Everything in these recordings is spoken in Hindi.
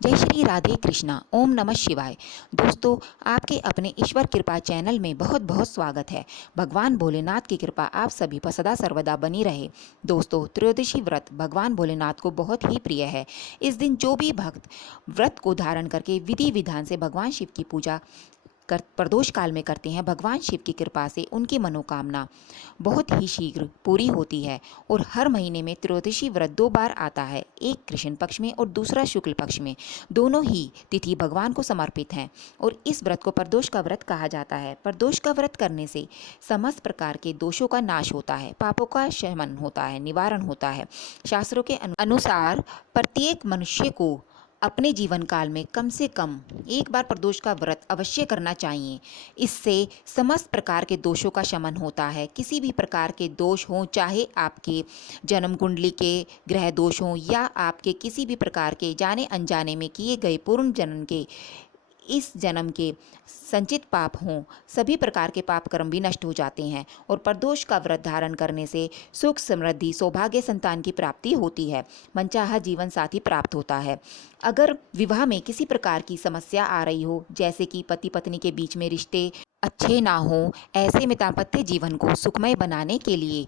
जय श्री राधे कृष्णा। ओम नमः शिवाय। दोस्तों, आपके अपने ईश्वर कृपा चैनल में बहुत बहुत स्वागत है। भगवान भोलेनाथ की कृपा आप सभी पर सदा सर्वदा बनी रहे। दोस्तों, त्रयोदशी व्रत भगवान भोलेनाथ को बहुत ही प्रिय है। इस दिन जो भी भक्त व्रत को धारण करके विधि विधान से भगवान शिव की पूजा प्रदोष काल में करते हैं, भगवान शिव की कृपा से उनकी मनोकामना बहुत ही शीघ्र पूरी होती है। और हर महीने में त्रयोदशी व्रत 2 बार आता है, एक कृष्ण पक्ष में और दूसरा शुक्ल पक्ष में। दोनों ही तिथि भगवान को समर्पित हैं और इस व्रत को प्रदोष का व्रत कहा जाता है। प्रदोष का व्रत करने से समस्त प्रकार के दोषों का नाश होता है, पापों का शमन होता है, निवारण होता है। शास्त्रों के अनुसार प्रत्येक मनुष्य को अपने जीवन काल में कम से कम एक बार प्रदोष का व्रत अवश्य करना चाहिए। इससे समस्त प्रकार के दोषों का शमन होता है। किसी भी प्रकार के दोष हों, चाहे आपके जन्म कुंडली के ग्रह दोष हों या आपके किसी भी प्रकार के जाने अनजाने में किए गए पूर्व जन्म के इस जन्म के संचित पाप हों, सभी प्रकार के पाप कर्म भी नष्ट हो जाते हैं। और प्रदोष का व्रत धारण करने से सुख, समृद्धि, सौभाग्य, संतान की प्राप्ति होती है, मनचाहा जीवन साथी प्राप्त होता है। अगर विवाह में किसी प्रकार की समस्या आ रही हो, जैसे कि पति पत्नी के बीच में रिश्ते अच्छे ना हो, ऐसे में दाम्पत्य जीवन को सुखमय बनाने के लिए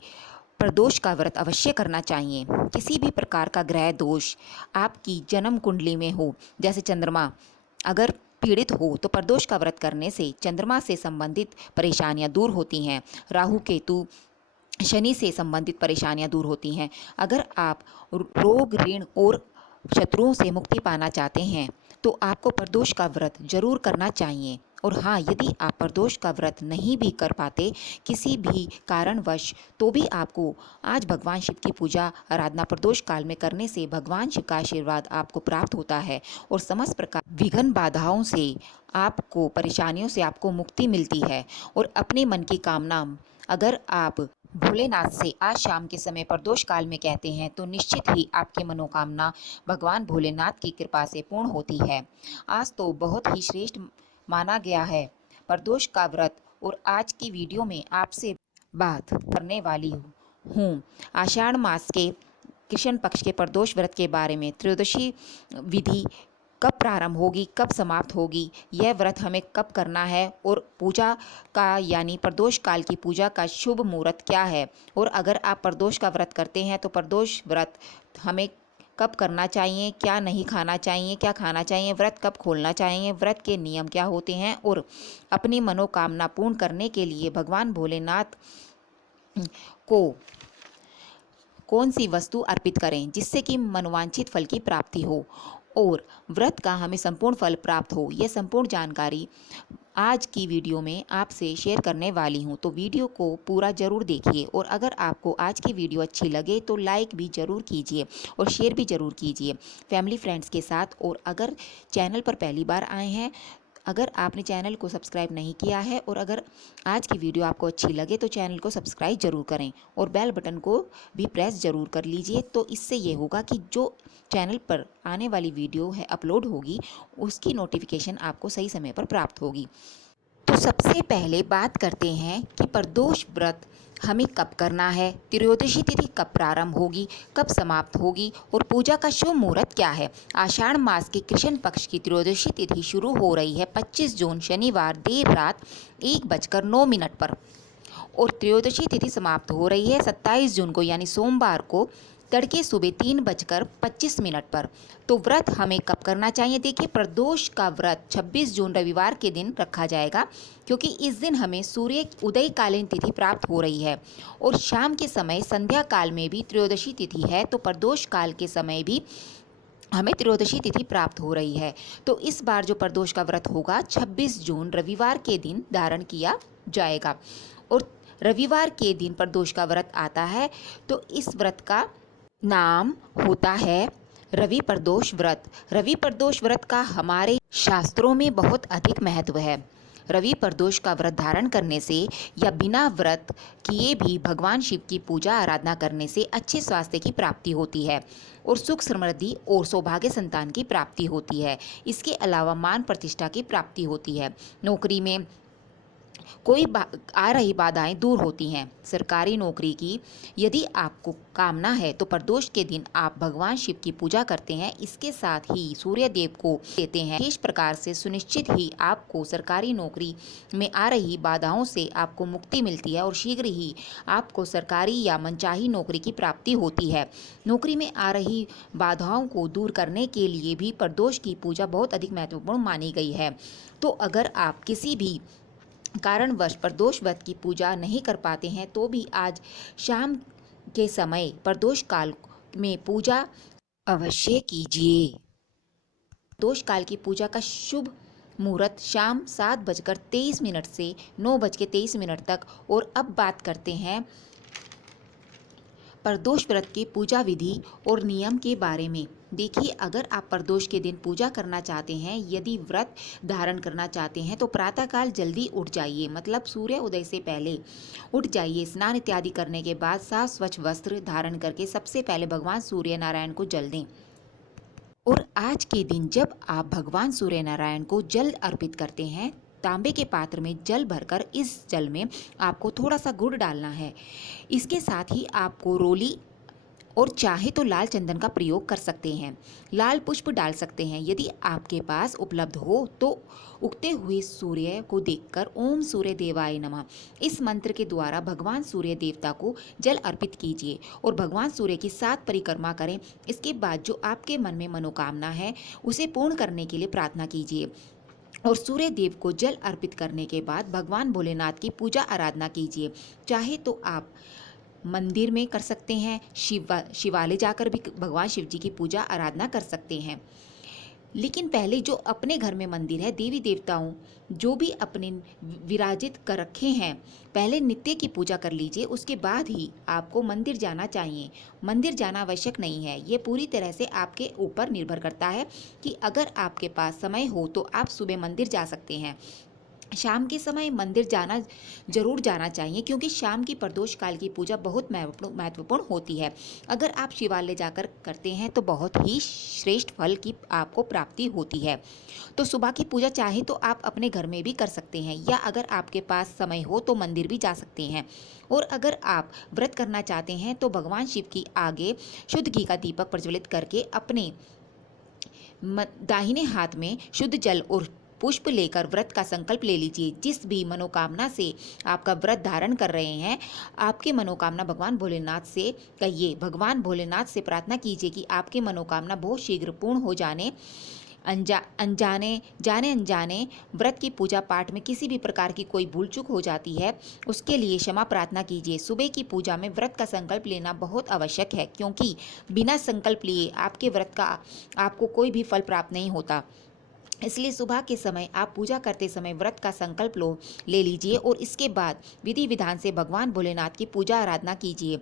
प्रदोष का व्रत अवश्य करना चाहिए। किसी भी प्रकार का ग्रह दोष आपकी जन्म कुंडली में हो, जैसे चंद्रमा अगर पीड़ित हो, तो प्रदोष का व्रत करने से चंद्रमा से संबंधित परेशानियां दूर होती हैं। राहु केतु शनि से संबंधित परेशानियां दूर होती हैं। अगर आप रोग, ऋण और शत्रुओं से मुक्ति पाना चाहते हैं तो आपको प्रदोष का व्रत जरूर करना चाहिए। और हाँ, यदि आप प्रदोष का व्रत नहीं भी कर पाते किसी भी कारणवश, तो भी आपको आज भगवान शिव की पूजा आराधना प्रदोष काल में करने से भगवान शिव का आशीर्वाद आपको प्राप्त होता है और समस्त प्रकार विघ्न बाधाओं से आपको, परेशानियों से आपको मुक्ति मिलती है। और अपने मन की कामना अगर आप भोलेनाथ से आज शाम के समय प्रदोष काल में कहते हैं तो निश्चित ही आपकी मनोकामना भगवान भोलेनाथ की कृपा से पूर्ण होती है। आज तो बहुत ही श्रेष्ठ माना गया है प्रदोष का व्रत। और आज की वीडियो में आपसे बात करने वाली हूँ आषाढ़ मास के कृष्ण पक्ष के प्रदोष व्रत के बारे में। त्रयोदशी विधि कब प्रारंभ होगी, कब समाप्त होगी, यह व्रत हमें कब करना है, और पूजा का यानी प्रदोष काल की पूजा का शुभ मुहूर्त क्या है, और अगर आप प्रदोष का व्रत करते हैं तो प्रदोष व्रत हमें कब करना चाहिए, क्या नहीं खाना चाहिए, क्या खाना चाहिए, व्रत कब खोलना चाहिए, व्रत के नियम क्या होते हैं, और अपनी मनोकामना पूर्ण करने के लिए भगवान भोलेनाथ को कौन सी वस्तु अर्पित करें जिससे कि मनोवांछित फल की प्राप्ति हो और व्रत का हमें संपूर्ण फल प्राप्त हो, यह संपूर्ण जानकारी आज की वीडियो में आपसे शेयर करने वाली हूं। तो वीडियो को पूरा जरूर देखिए और अगर आपको आज की वीडियो अच्छी लगे तो लाइक भी ज़रूर कीजिए और शेयर भी ज़रूर कीजिए फैमिली फ्रेंड्स के साथ। और अगर चैनल पर पहली बार आए हैं, अगर आपने चैनल को सब्सक्राइब नहीं किया है और अगर आज की वीडियो आपको अच्छी लगे तो चैनल को सब्सक्राइब जरूर करें और बेल बटन को भी प्रेस जरूर कर लीजिए। तो इससे ये होगा कि जो चैनल पर आने वाली वीडियो है अपलोड होगी, उसकी नोटिफिकेशन आपको सही समय पर प्राप्त होगी। तो सबसे पहले बात करते हैं कि प्रदोष व्रत हमें कब करना है, त्रयोदशी तिथि कब प्रारंभ होगी, कब समाप्त होगी और पूजा का शुभ मुहूर्त क्या है। आषाढ़ मास के कृष्ण पक्ष की त्रयोदशी तिथि शुरू हो रही है 25 जून शनिवार देर रात 1:09 पर और त्रयोदशी तिथि समाप्त हो रही है 27 जून को यानी सोमवार को तड़के सुबह 3:25 पर। तो व्रत हमें कब करना चाहिए? देखिए, प्रदोष का व्रत 26 जून रविवार के दिन रखा जाएगा क्योंकि इस दिन हमें सूर्य उदयकालीन तिथि प्राप्त हो रही है और शाम के समय संध्या काल में भी त्रयोदशी तिथि है, तो प्रदोष काल के समय भी हमें त्रयोदशी तिथि प्राप्त हो रही है। तो इस बार जो प्रदोष का व्रत होगा 26 जून रविवार के दिन धारण किया जाएगा और रविवार के दिन प्रदोष का व्रत आता है। तो इस व्रत का नाम होता है रवि प्रदोष व्रत। रवि प्रदोष व्रत का हमारे शास्त्रों में बहुत अधिक महत्व है। रवि प्रदोष का व्रत धारण करने से या बिना व्रत किए भी भगवान शिव की पूजा आराधना करने से अच्छे स्वास्थ्य की प्राप्ति होती है और सुख, समृद्धि और सौभाग्य, संतान की प्राप्ति होती है। इसके अलावा मान प्रतिष्ठा की प्राप्ति होती है। नौकरी में आ रही बाधाएं दूर होती हैं। सरकारी नौकरी की यदि आपको कामना है तो प्रदोष के दिन आप भगवान शिव की पूजा करते हैं। इसके साथ ही सूर्य देव को देते हैं। इस प्रकार से सुनिश्चित ही आपको सरकारी नौकरी में आ रही बाधाओं से आपको मुक्ति मिलती है और शीघ्र ही आपको सरकारी या मनचाही नौकरी की प्राप्ति होती है। नौकरी में आ रही बाधाओं को दूर करने के लिए भी प्रदोष की पूजा बहुत अधिक महत्वपूर्ण मानी गई है। तो अगर आप किसी भी कारणवश प्रदोष व्रत की पूजा नहीं कर पाते हैं तो भी आज शाम के समय प्रदोष काल में पूजा अवश्य कीजिए। प्रदोष काल की पूजा का शुभ मुहूर्त शाम 7:23 से 9:23 तक। और अब बात करते हैं प्रदोष व्रत की पूजा विधि और नियम के बारे में। देखिए, अगर आप प्रदोष के दिन पूजा करना चाहते हैं, यदि व्रत धारण करना चाहते हैं तो प्रातःकाल जल्दी उठ जाइए, मतलब सूर्य उदय से पहले उठ जाइए। स्नान इत्यादि करने के बाद साफ स्वच्छ वस्त्र धारण करके सबसे पहले भगवान सूर्य नारायण को जल दें। और आज के दिन जब आप भगवान सूर्य नारायण को जल अर्पित करते हैं, तांबे के पात्र में जल भरकर इस जल में आपको थोड़ा सा गुड़ डालना है। इसके साथ ही आपको रोली और चाहे तो लाल चंदन का प्रयोग कर सकते हैं। लाल पुष्प डाल सकते हैं। यदि आपके पास उपलब्ध हो तो उगते हुए सूर्य को देखकर ओम सूर्य देवाय नमः इस मंत्र के द्वारा भगवान सूर्य देवता को जल अर्पित कीजिए और भगवान सूर्य की 7 परिक्रमा करें। इसके बाद जो आपके मन में मनोकामना है उसे पूर्ण करने के लिए प्रार्थना कीजिए। और सूर्य देव को जल अर्पित करने के बाद भगवान भोलेनाथ की पूजा आराधना कीजिए। चाहे तो आप मंदिर में कर सकते हैं, शिवालय जाकर भी भगवान शिव जी की पूजा आराधना कर सकते हैं। लेकिन पहले जो अपने घर में मंदिर है, देवी देवताओं जो भी अपने विराजित कर रखे हैं, पहले नित्य की पूजा कर लीजिए। उसके बाद ही आपको मंदिर जाना चाहिए। मंदिर जाना आवश्यक नहीं है। ये पूरी तरह से आपके ऊपर निर्भर करता है कि अगर आपके पास समय हो तो आप सुबह मंदिर जा सकते हैं। शाम के समय मंदिर जरूर जाना चाहिए, क्योंकि शाम की प्रदोष काल की पूजा बहुत महत्वपूर्ण होती है। अगर आप शिवालय जाकर करते हैं तो बहुत ही श्रेष्ठ फल की आपको प्राप्ति होती है। तो सुबह की पूजा चाहे तो आप अपने घर में भी कर सकते हैं, या अगर आपके पास समय हो तो मंदिर भी जा सकते हैं। और अगर आप व्रत करना चाहते हैं तो भगवान शिव की आगे शुद्ध घी का दीपक प्रज्वलित करके अपने दाहिने हाथ में शुद्ध जल और पुष्प लेकर व्रत का संकल्प ले लीजिए। जिस भी मनोकामना से आपका व्रत धारण कर रहे हैं, आपकी मनोकामना भगवान भोलेनाथ से कहिए। भगवान भोलेनाथ से प्रार्थना कीजिए कि आपकी मनोकामना बहुत शीघ्र पूर्ण हो जाने अनजाने व्रत की पूजा पाठ में किसी भी प्रकार की कोई भूल चूक हो जाती है, उसके लिए क्षमा प्रार्थना कीजिए। सुबह की पूजा में व्रत का संकल्प लेना बहुत आवश्यक है, क्योंकि बिना संकल्प लिए आपके व्रत का आपको कोई भी फल प्राप्त नहीं होता। इसलिए सुबह के समय आप पूजा करते समय व्रत का संकल्प ले लीजिए और इसके बाद विधि विधान से भगवान भोलेनाथ की पूजा आराधना कीजिए,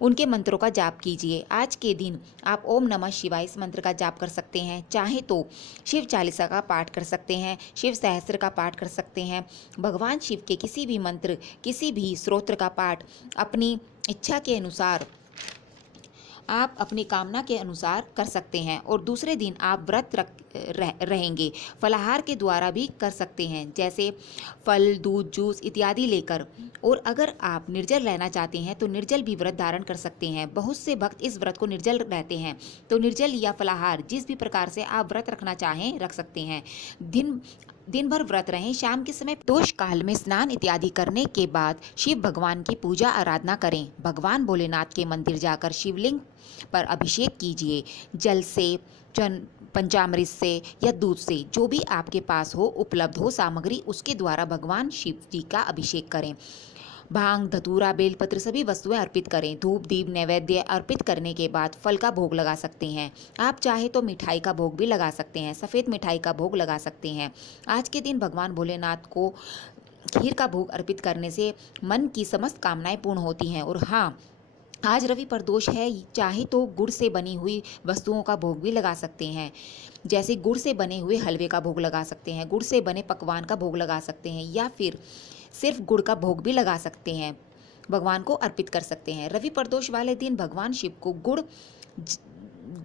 उनके मंत्रों का जाप कीजिए। आज के दिन आप ओम नमः शिवाय इस मंत्र का जाप कर सकते हैं। चाहे तो शिव चालीसा का पाठ कर सकते हैं, शिव सहस्त्र का पाठ कर सकते हैं। भगवान शिव के किसी भी मंत्र, किसी भी स्तोत्र का पाठ अपनी इच्छा के अनुसार, आप अपनी कामना के अनुसार कर सकते हैं। और दूसरे दिन आप व्रत रहेंगे, फलाहार के द्वारा भी कर सकते हैं, जैसे फल, दूध, जूस इत्यादि लेकर। और अगर आप निर्जल रहना चाहते हैं तो निर्जल भी व्रत धारण कर सकते हैं। बहुत से भक्त इस व्रत को निर्जल रहते हैं, तो निर्जल या फलाहार जिस भी प्रकार से आप व्रत रखना चाहें रख सकते हैं। दिन भर व्रत रहें। शाम के समय प्रदोष काल में स्नान इत्यादि करने के बाद शिव भगवान की पूजा आराधना करें। भगवान भोलेनाथ के मंदिर जाकर शिवलिंग पर अभिषेक कीजिए। जल से, पंचामृत से या दूध से, जो भी आपके पास हो, उपलब्ध हो सामग्री, उसके द्वारा भगवान शिव जी का अभिषेक करें। भांग, धतूरा, बेलपत्र सभी वस्तुएं अर्पित करें। धूप दीप नैवेद्य अर्पित करने के बाद फल का भोग लगा सकते हैं। आप चाहे तो मिठाई का भोग भी लगा सकते हैं, सफ़ेद मिठाई का भोग लगा सकते हैं। आज के दिन भगवान भोलेनाथ को खीर का भोग अर्पित करने से मन की समस्त कामनाएं पूर्ण होती हैं। और हाँ, आज रवि प्रदोष है, चाहे तो गुड़ से बनी हुई वस्तुओं का भोग भी लगा सकते हैं, जैसे गुड़ से बने हुए हलवे का भोग लगा सकते हैं, गुड़ से बने पकवान का भोग लगा सकते हैं, या फिर सिर्फ गुड़ का भोग भी लगा सकते हैं, भगवान को अर्पित कर सकते हैं। रवि प्रदोष वाले दिन भगवान शिव को गुड़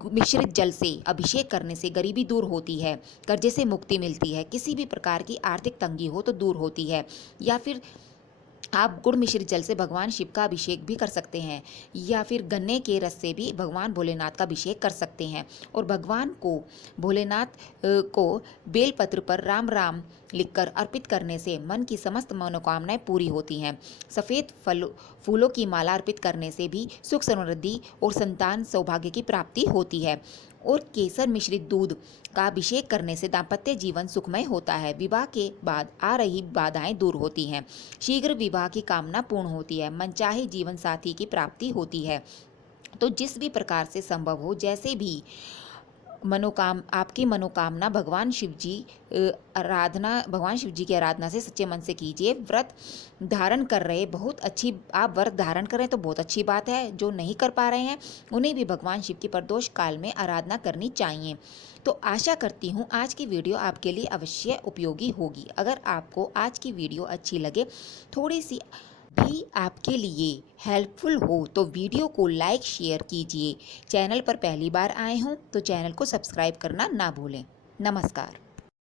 मिश्रित जल से अभिषेक करने से गरीबी दूर होती है, कर्जे से मुक्ति मिलती है, किसी भी प्रकार की आर्थिक तंगी हो तो दूर होती है। या फिर आप गुड़ मिश्रित जल से भगवान शिव का अभिषेक भी कर सकते हैं, या फिर गन्ने के रस से भी भगवान भोलेनाथ का अभिषेक कर सकते हैं। और भगवान को भोलेनाथ को बेलपत्र पर राम राम लिखकर अर्पित करने से मन की समस्त मनोकामनाएं पूरी होती हैं। सफ़ेद फूलों की माला अर्पित करने से भी सुख समृद्धि और संतान सौभाग्य की प्राप्ति होती है। और केसर मिश्रित दूध का अभिषेक करने से दाम्पत्य जीवन सुखमय होता है। विवाह के बाद आ रही बाधाएं दूर होती हैं, शीघ्र विवाह की कामना पूर्ण होती है, मनचाहे जीवन साथी की प्राप्ति होती है। तो जिस भी प्रकार से संभव हो, जैसे भी आपकी मनोकामना भगवान शिव जी की आराधना से सच्चे मन से कीजिए। व्रत धारण कर रहे आप व्रत धारण कर रहे हैं तो बहुत अच्छी बात है। जो नहीं कर पा रहे हैं उन्हें भी भगवान शिव की प्रदोष काल में आराधना करनी चाहिए। तो आशा करती हूँ आज की वीडियो आपके लिए अवश्य उपयोगी होगी। अगर आपको आज की वीडियो अच्छी लगे, थोड़ी सी भी आपके लिए हेल्पफुल हो, तो वीडियो को लाइक शेयर कीजिए। चैनल पर पहली बार आए हों तो चैनल को सब्सक्राइब करना ना भूलें। नमस्कार।